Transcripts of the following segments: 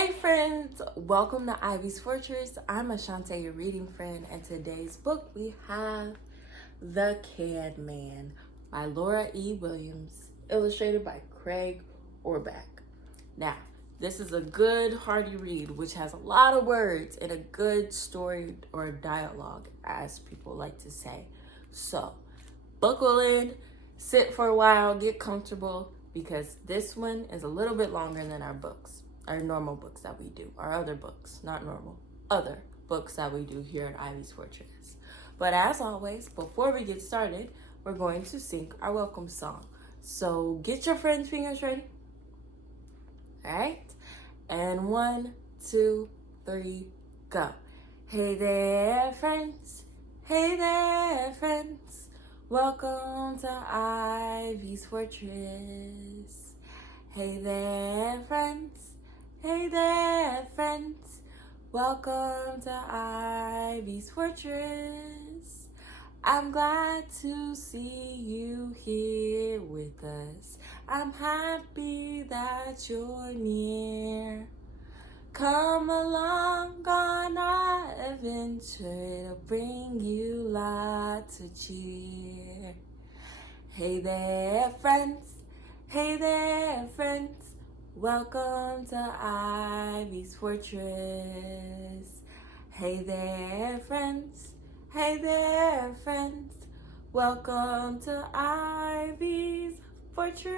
Hey friends, welcome to Ivy's Fortress. I'm Ashante, your reading friend, and today's book we have The Can Man by Laura E. Williams, illustrated by Craig Orback. Now, this is a good, hearty read, which has a lot of words and a good story or dialogue, as people like to say. So, buckle in, sit for a while, get comfortable, because this one is a little bit longer than our books. Our normal books that we do, our other books, not normal, other books that we do here at Ivy's Fortress. But as always, before we get started, we're going to sing our welcome song. So get your friends' fingers ready. All right? And 1, 2, 3, go. Hey there, friends. Hey there, friends. Welcome to Ivy's Fortress. Hey there, friends. Hey there, friends. Welcome to Ivy's Fortress. I'm glad to see you here with us. I'm happy that you're near. Come along on our adventure to bring you lots of cheer. Hey there, friends. Hey there, friends. Welcome to Ivy's Fortress. Hey there, friends. Hey there, friends. Welcome to Ivy's Fortress.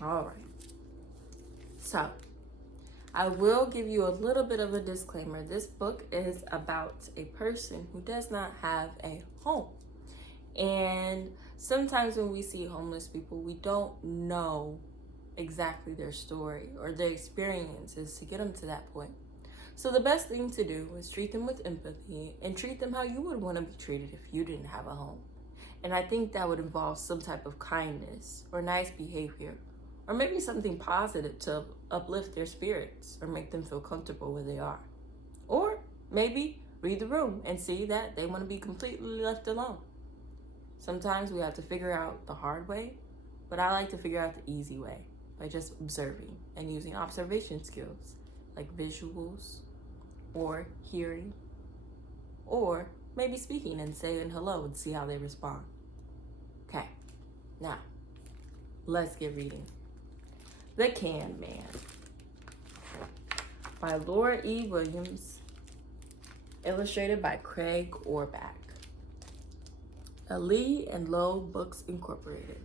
All right. So, I will give you a little bit of a disclaimer. This book is about a person who does not have a home. And sometimes when we see homeless people, we don't know exactly their story or their experiences to get them to that point. So the best thing to do is treat them with empathy and treat them how you would want to be treated if you didn't have a home. And I think that would involve some type of kindness or nice behavior, or maybe something positive to uplift their spirits or make them feel comfortable where they are. Or maybe read the room and see that they want to be completely left alone. Sometimes we have to figure out the hard way, but I like to figure out the easy way by just observing and using observation skills like visuals or hearing or maybe speaking and saying hello and see how they respond. Okay, now let's get reading. The Can Man by Laura E. Williams, illustrated by Craig Orback. Lee and Low Books Incorporated.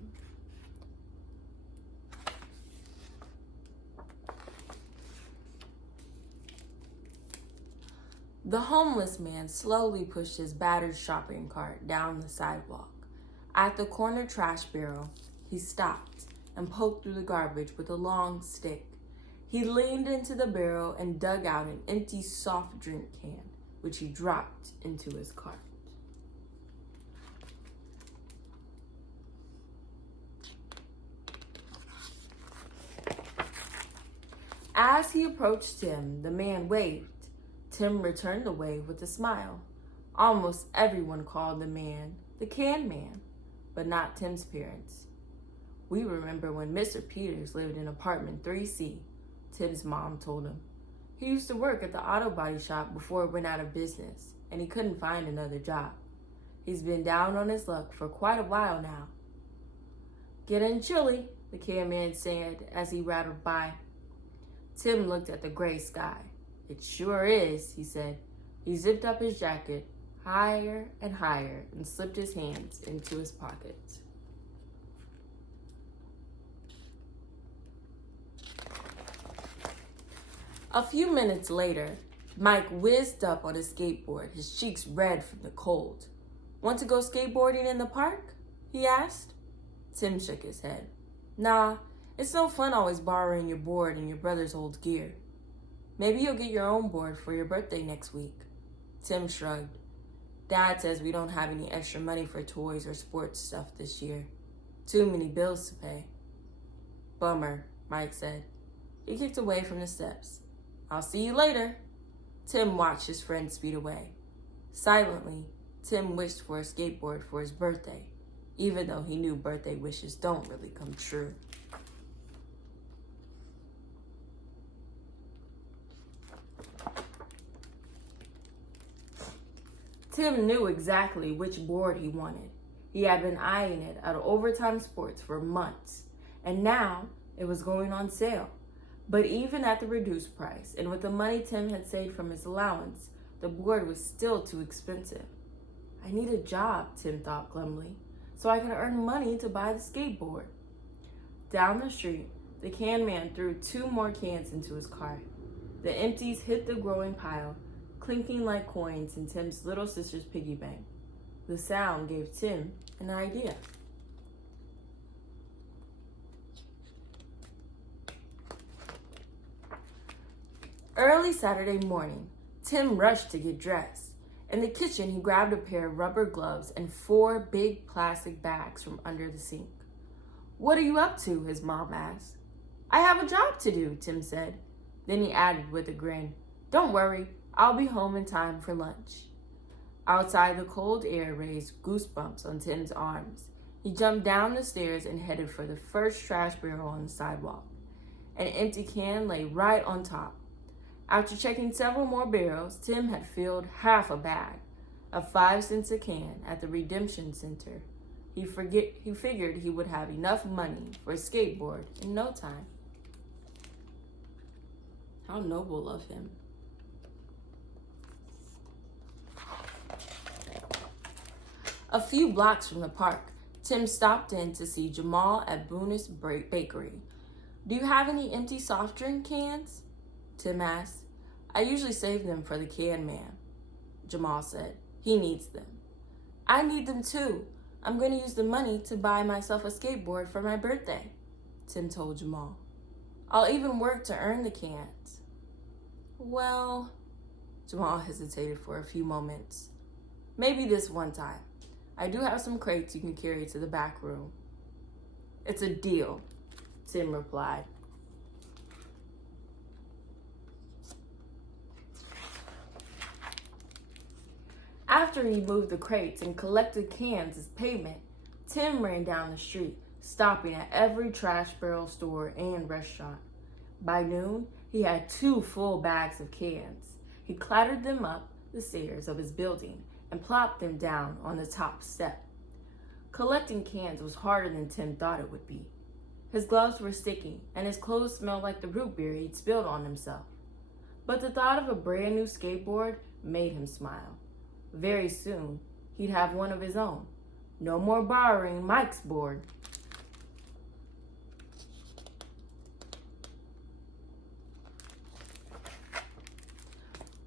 The homeless man slowly pushed his battered shopping cart down the sidewalk. At the corner trash barrel, he stopped and poked through the garbage with a long stick. He leaned into the barrel and dug out an empty soft drink can, which he dropped into his cart. As he approached Tim, the man waved. Tim returned the wave with a smile. Almost everyone called the man the Can Man, but not Tim's parents. We remember when Mr. Peters lived in apartment 3C, Tim's mom told him. He used to work at the auto body shop before it went out of business, and he couldn't find another job. He's been down on his luck for quite a while now. Getting chilly, the Can Man said as he rattled by. Tim looked at the gray sky. It sure is, he said. He zipped up his jacket higher and higher and slipped his hands into his pockets. A few minutes later, Mike whizzed up on his skateboard, his cheeks red from the cold. Want to go skateboarding in the park? He asked. Tim shook his head. Nah. It's no fun always borrowing your board and your brother's old gear. Maybe you'll get your own board for your birthday next week. Tim shrugged. Dad says we don't have any extra money for toys or sports stuff this year. Too many bills to pay. Bummer, Mike said. He kicked away from the steps. I'll see you later. Tim watched his friend speed away. Silently, Tim wished for a skateboard for his birthday, even though he knew birthday wishes don't really come true. Tim knew exactly which board he wanted. He had been eyeing it at Overtime Sports for months, and now it was going on sale. But even at the reduced price, and with the money Tim had saved from his allowance, the board was still too expensive. I need a job, Tim thought glumly, so I can earn money to buy the skateboard. Down the street, the can man threw 2 more cans into his car. The empties hit the growing pile, clinking like coins in Tim's little sister's piggy bank. The sound gave Tim an idea. Early Saturday morning, Tim rushed to get dressed. In the kitchen, he grabbed a pair of rubber gloves and 4 big plastic bags from under the sink. "What are you up to?" his mom asked. "I have a job to do," Tim said. Then he added with a grin, "Don't worry, I'll be home in time for lunch." Outside, the cold air raised goosebumps on Tim's arms. He jumped down the stairs and headed for the first trash barrel on the sidewalk. An empty can lay right on top. After checking several more barrels, Tim had filled half a bag of 5 cents a can at the Redemption Center. He figured he would have enough money for a skateboard in no time. How noble of him. A few blocks from the park, Tim stopped in to see Jamal at Booness Bakery. "Do you have any empty soft drink cans?" Tim asked. "I usually save them for the can man," Jamal said. "He needs them." "I need them too. I'm going to use the money to buy myself a skateboard for my birthday," Tim told Jamal. "I'll even work to earn the cans." "Well," Jamal hesitated for a few moments. "Maybe this one time. I do have some crates you can carry to the back room." "It's a deal," Tim replied. After he moved the crates and collected cans as payment, Tim ran down the street, stopping at every trash barrel store and restaurant. By noon, he had 2 full bags of cans. He clattered them up the stairs of his building and plopped them down on the top step. Collecting cans was harder than Tim thought it would be. His gloves were sticky, and his clothes smelled like the root beer he'd spilled on himself. But the thought of a brand new skateboard made him smile. Very soon, he'd have one of his own. No more borrowing Mike's board.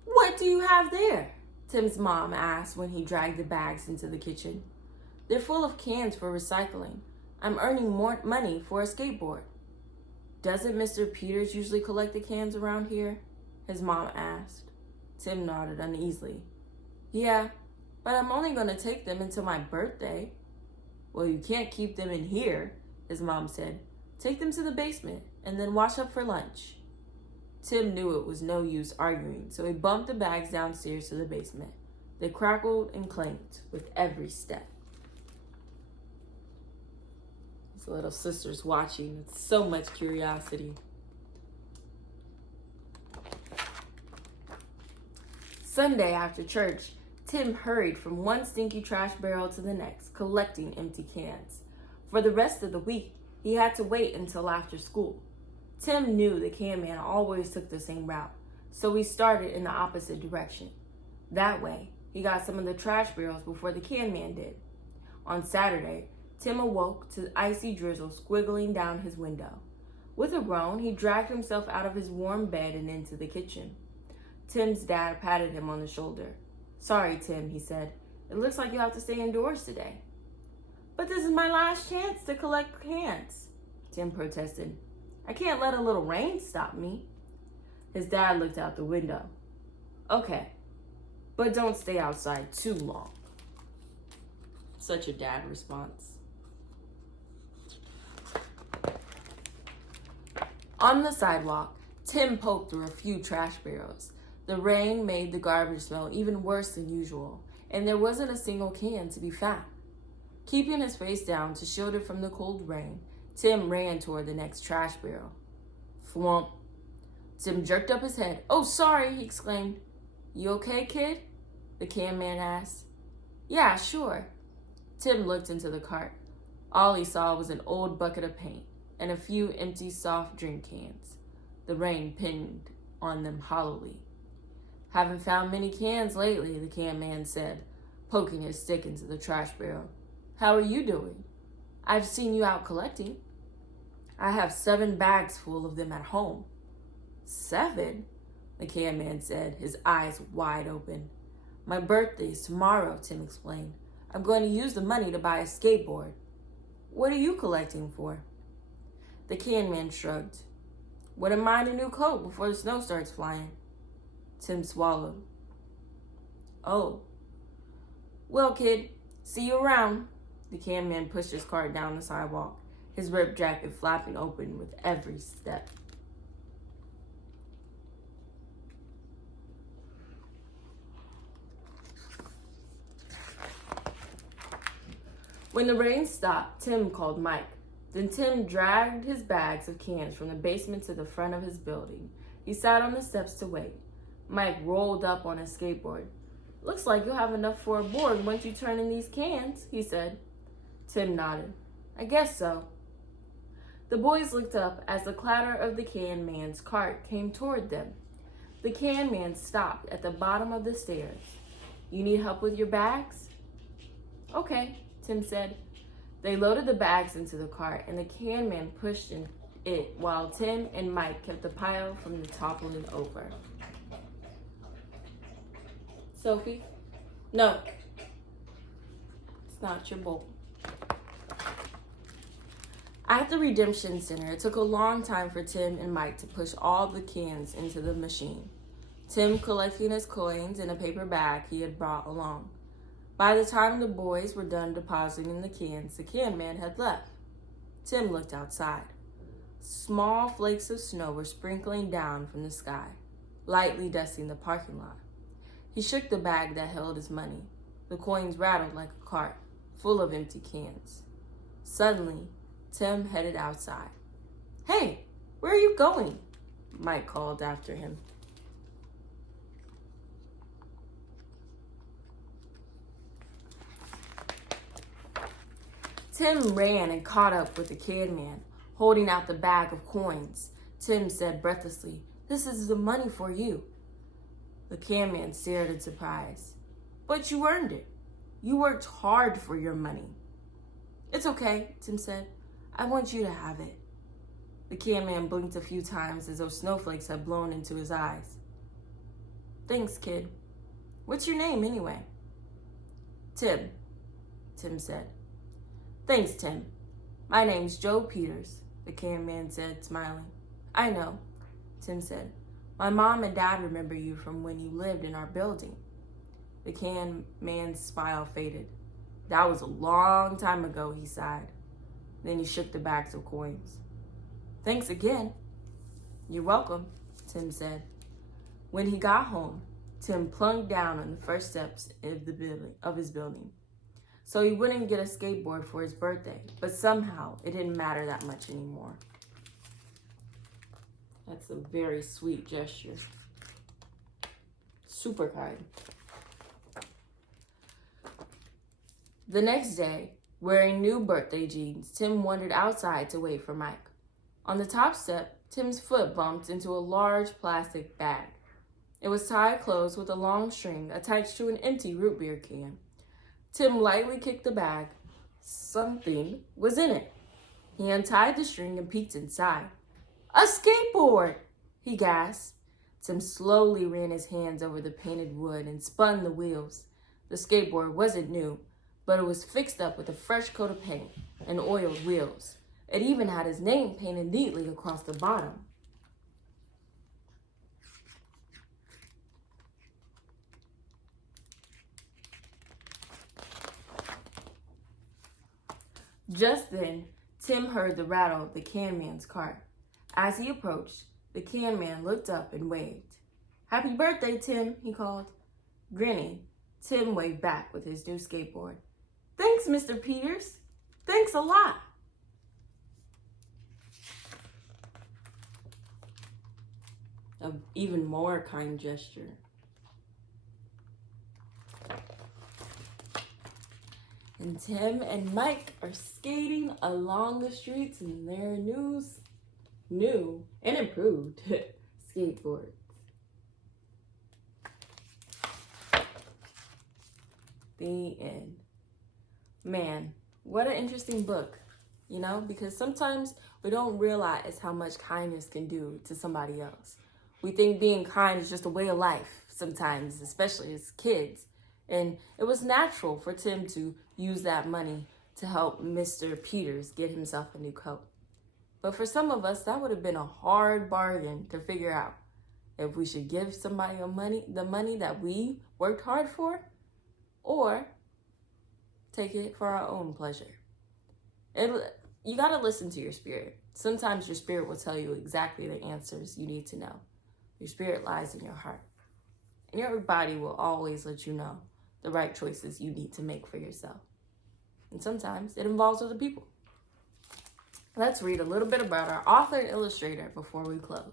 "What do you have there?" Tim's mom asked when he dragged the bags into the kitchen. "They're full of cans for recycling. I'm earning more money for a skateboard." "Doesn't Mr. Peters usually collect the cans around here?" his mom asked. Tim nodded uneasily. "Yeah, but I'm only going to take them until my birthday." "Well, you can't keep them in here," his mom said. "Take them to the basement and then wash up for lunch." Tim knew it was no use arguing, so he bumped the bags downstairs to the basement. They crackled and clanked with every step. His little sister's watching with so much curiosity. Sunday after church, Tim hurried from one stinky trash barrel to the next, collecting empty cans. For the rest of the week, he had to wait until after school. Tim knew the can man always took the same route, so he started in the opposite direction. That way, he got some of the trash barrels before the can man did. On Saturday, Tim awoke to icy drizzle squiggling down his window. With a groan, he dragged himself out of his warm bed and into the kitchen. Tim's dad patted him on the shoulder. "Sorry, Tim," he said. "It looks like you have to stay indoors today." "But this is my last chance to collect cans," Tim protested. "I can't let a little rain stop me." His dad looked out the window. "Okay, but don't stay outside too long." Such a dad response. On the sidewalk, Tim poked through a few trash barrels. The rain made the garbage smell even worse than usual, and there wasn't a single can to be found. Keeping his face down to shield it from the cold rain, Tim ran toward the next trash barrel. Thwomp. Tim jerked up his head. "Oh, sorry," he exclaimed. "You okay, kid?" the can man asked. Yeah, sure. Tim looked into the cart. All he saw was an old bucket of paint and a few empty soft drink cans. The rain pinned on them hollowly. Haven't found many cans lately, the can man said, poking his stick into the trash barrel. How are you doing? I've seen you out collecting. I have 7 bags full of them at home. 7? The can man said, his eyes wide open. My birthday's tomorrow, Tim explained. I'm going to use the money to buy a skateboard. What are you collecting for? The can man shrugged. Wouldn't mind a new coat before the snow starts flying. Tim swallowed. Oh. Well, kid, see you around. The can man pushed his cart down the sidewalk, his ripped jacket flapping open with every step. When the rain stopped, Tim called Mike. Then Tim dragged his bags of cans from the basement to the front of his building. He sat on the steps to wait. Mike rolled up on his skateboard. Looks like you'll have enough for a board once you turn in these cans, he said. Tim nodded. I guess so. The boys looked up as the clatter of the can man's cart came toward them. The can man stopped at the bottom of the stairs. You need help with your bags? Okay, Tim said. They loaded the bags into the cart, and the can man pushed it while Tim and Mike kept the pile from toppling over. Sophie? No. It's not your bowl. At the Redemption Center, it took a long time for Tim and Mike to push all the cans into the machine. Tim collecting his coins in a paper bag he had brought along. By the time the boys were done depositing the cans, the can man had left. Tim looked outside. Small flakes of snow were sprinkling down from the sky, lightly dusting the parking lot. He shook the bag that held his money. The coins rattled like a cart, full of empty cans. Suddenly, Tim headed outside. Hey, where are you going? Mike called after him. Tim ran and caught up with the can man, holding out the bag of coins. Tim said breathlessly, This is the money for you. The can man stared in surprise. But you earned it. You worked hard for your money. It's okay, Tim said. I want you to have it. The can man blinked a few times as though snowflakes had blown into his eyes. Thanks, kid. What's your name, anyway? Tim said. Thanks, Tim. My name's Joe Peters, the can man said, smiling. I know, Tim said. My mom and dad remember you from when you lived in our building. The can man's smile faded. That was a long time ago, he sighed. Then he shook the bags of coins. Thanks again. You're welcome, Tim said. When he got home, Tim plunked down on the first steps of his building. So he wouldn't get a skateboard for his birthday, but somehow it didn't matter that much anymore. That's a very sweet gesture. Super kind. The next day, wearing new birthday jeans, Tim wandered outside to wait for Mike. On the top step, Tim's foot bumped into a large plastic bag. It was tied closed with a long string attached to an empty root beer can. Tim lightly kicked the bag. Something was in it. He untied the string and peeked inside. A skateboard! He gasped. Tim slowly ran his hands over the painted wood and spun the wheels. The skateboard wasn't new, but it was fixed up with a fresh coat of paint and oiled wheels. It even had his name painted neatly across the bottom. Just then, Tim heard the rattle of the can man's cart. As he approached, the can man looked up and waved. Happy birthday, Tim, he called. Grinning, Tim waved back with his new skateboard. Thanks, Mr. Peters. Thanks a lot. An even more kind gesture. And Tim and Mike are skating along the streets in their new and improved skateboards. The end. Man, what an interesting book, because sometimes we don't realize how much kindness can do to somebody else. We think being kind is just a way of life sometimes, especially as kids. And it was natural for Tim to use that money to help Mr. Peters get himself a new coat. But for some of us, that would have been a hard bargain to figure out if we should give somebody the money that we worked hard for, or take it for our own pleasure. You got to listen to your spirit. Sometimes your spirit will tell you exactly the answers you need to know. Your spirit lies in your heart. And your body will always let you know the right choices you need to make for yourself. And sometimes it involves other people. Let's read a little bit about our author and illustrator before we close.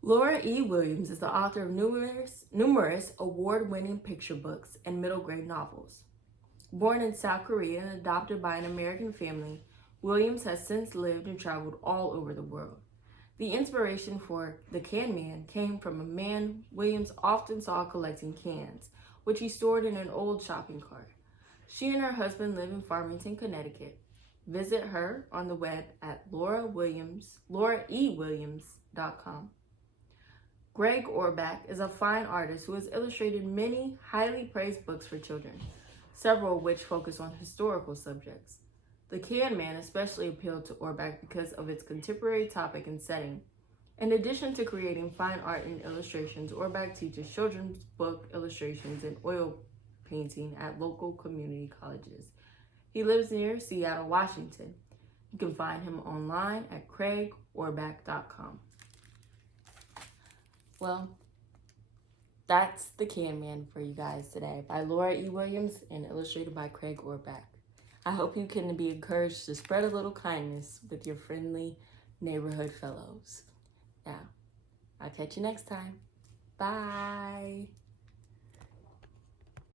Laura E. Williams is the author of numerous award-winning picture books and middle grade novels. Born in South Korea and adopted by an American family, Williams has since lived and traveled all over the world. The inspiration for The Can Man came from a man Williams often saw collecting cans, which he stored in an old shopping cart. She and her husband live in Farmington, Connecticut. Visit her on the web at lauraewilliams.com. Greg Orback is a fine artist who has illustrated many highly praised books for children, several of which focus on historical subjects. The Can Man especially appealed to Orback because of its contemporary topic and setting. In addition to creating fine art and illustrations, Orback teaches children's book illustrations and oil painting at local community colleges. He lives near Seattle, Washington. You can find him online at craigorback.com. Well, that's The Can Man for you guys today by Laura E. Williams and illustrated by Craig Orback. I hope you can be encouraged to spread a little kindness with your friendly neighborhood fellows. Now, I'll catch you next time. Bye.